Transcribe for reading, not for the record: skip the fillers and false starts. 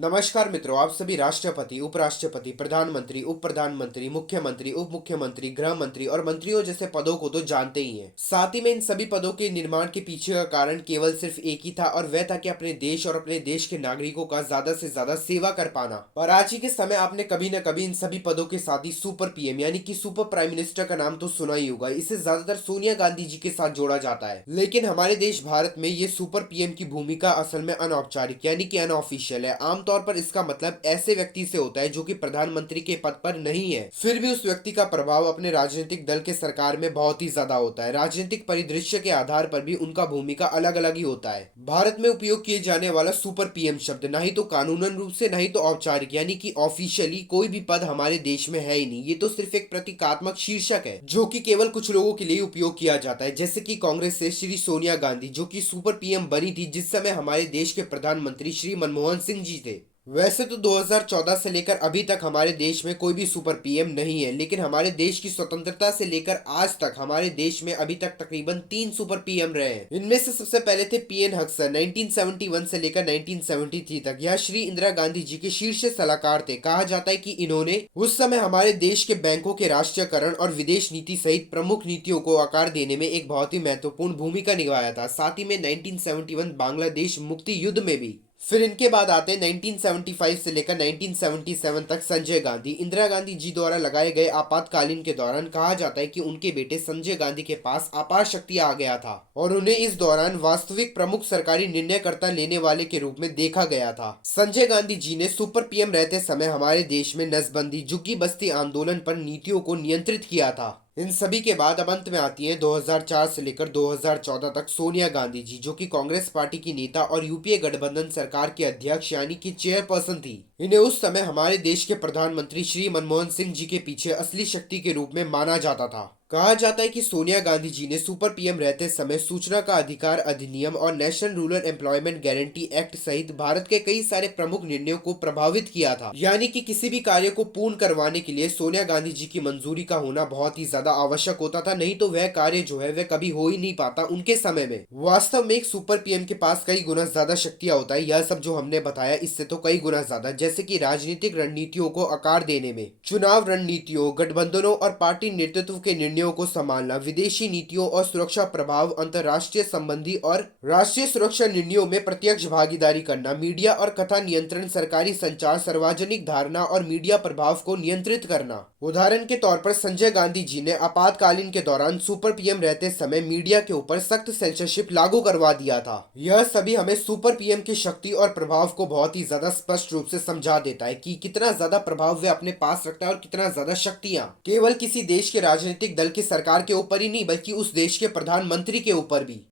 नमस्कार मित्रों, आप सभी राष्ट्रपति, उपराष्ट्रपति, प्रधानमंत्री, उप प्रधानमंत्री, मुख्यमंत्री, उप मुख्यमंत्री, गृह मंत्री और मंत्रियों जैसे पदों को तो जानते ही हैं। साथ ही में इन सभी पदों के निर्माण के पीछे का कारण केवल सिर्फ एक ही था और वह था कि अपने देश और अपने देश के नागरिकों का ज्यादा से ज्यादा सेवा कर पाना। पर आज ही के समय आपने कभी न कभी इन सभी पदों के साथ ही सुपर पीएम यानी कि सुपर प्राइम मिनिस्टर का नाम तो सुना ही होगा। इसे ज्यादातर सोनिया गांधी जी के साथ जोड़ा जाता है, लेकिन हमारे देश भारत में ये सुपर पीएम की भूमिका असल में अनौपचारिक यानी कि अनऑफिशियल है। आमतौर पर इसका मतलब ऐसे व्यक्ति से होता है जो कि प्रधानमंत्री के पद पर नहीं है, फिर भी उस व्यक्ति का प्रभाव अपने राजनीतिक दल के सरकार में बहुत ही ज्यादा होता है। राजनीतिक परिदृश्य के आधार पर भी उनका भूमिका अलग अलग ही होता है। भारत में उपयोग किए जाने वाला सुपर पीएम शब्द ना ही तो कानूनन रूप से, ना ही तो औपचारिक यानी कि ऑफिशियली कोई भी पद हमारे देश में है ही नहीं। ये तो सिर्फ एक प्रतीकात्मक शीर्षक है जो कि केवल कुछ लोगों के लिए उपयोग किया जाता है, जैसे कि कांग्रेस से श्री सोनिया गांधी जो कि सुपर पीएम बनी थी जिस समय हमारे देश के प्रधानमंत्री श्री मनमोहन सिंह जी थे। वैसे तो 2014 से लेकर अभी तक हमारे देश में कोई भी सुपर पीएम नहीं है, लेकिन हमारे देश की स्वतंत्रता से लेकर आज तक हमारे देश में अभी तक तकरीबन 3 सुपर पीएम रहे हैं। इनमें से सबसे पहले थे पीएन हक्सन 1971 से लेकर 1973 तक। यह श्री इंदिरा गांधी जी के शीर्ष सलाहकार थे। कहा जाता है कि इन्होंने उस समय हमारे देश के बैंकों के राष्ट्रीयकरण और विदेश नीति सहित प्रमुख नीतियों को आकार देने में एक बहुत ही महत्वपूर्ण भूमिका निभाया था। साथ ही में 1971 बांग्लादेश मुक्ति युद्ध में भी। फिर इनके बाद आते हैं 1975 से लेकर 1977 तक संजय गांधी। इंदिरा गांधी जी द्वारा लगाए गए आपातकालीन के दौरान कहा जाता है कि उनके बेटे संजय गांधी के पास अपार शक्ति आ गया था और उन्हें इस दौरान वास्तविक प्रमुख सरकारी निर्णयकर्ता लेने वाले के रूप में देखा गया था। संजय गांधी जी ने सुपर पीएम रहते समय हमारे देश में नसबंदी, झुग्गी बस्ती आंदोलन पर नीतियों को नियंत्रित किया था। इन सभी के बाद अब अंत में आती हैं 2004 से लेकर 2014 तक सोनिया गांधी जी जो कि कांग्रेस पार्टी की नेता और यूपीए गठबंधन सरकार की अध्यक्ष यानी कि चेयरपर्सन थी। इन्हें उस समय हमारे देश के प्रधानमंत्री श्री मनमोहन सिंह जी के पीछे असली शक्ति के रूप में माना जाता था। कहा जाता है कि सोनिया गांधी जी ने सुपर पीएम रहते समय सूचना का अधिकार अधिनियम और national rural employment guarantee act सहित भारत के कई सारे प्रमुख निर्णयों को प्रभावित किया था। यानी कि किसी भी कार्य को पूर्ण करवाने के लिए सोनिया गांधी जी की मंजूरी का होना बहुत ही ज्यादा आवश्यक होता था, नहीं तो वह कार्य जो है वह कभी हो ही नहीं पाता उनके समय में। वास्तव में एक सुपर पीएम के पास कई गुना ज्यादा शक्तियां होता है। यह सब जो हमने बताया इससे तो कई गुना ज्यादा, जैसे कि राजनीतिक रणनीतियों को आकार देने में, चुनाव रणनीतियों, गठबंधनों और पार्टी नेतृत्व के निर्णयों को संभालना, विदेशी नीतियों और सुरक्षा प्रभाव, अंतर्राष्ट्रीय संबंधी और राष्ट्रीय सुरक्षा निर्णयों में प्रत्यक्ष भागीदारी करना, मीडिया और कथा नियंत्रण, सरकारी संचार, सार्वजनिक धारणा और मीडिया प्रभाव को नियंत्रित करना। उदाहरण के तौर पर संजय गांधी जी ने आपातकालीन के दौरान सुपर पीएम रहते समय मीडिया के ऊपर सख्त सेंसरशिप लागू करवा दिया था। यह सभी हमें सुपर पीएम की शक्ति और प्रभाव को बहुत ही ज्यादा स्पष्ट रूप से समझा देता है कि कितना ज्यादा प्रभाव वह अपने पास रखता है और कितना ज्यादा शक्तियां केवल किसी देश के राजनीतिक दल की सरकार के ऊपर ही नहीं बल्कि उस देश के प्रधानमंत्री के ऊपर भी।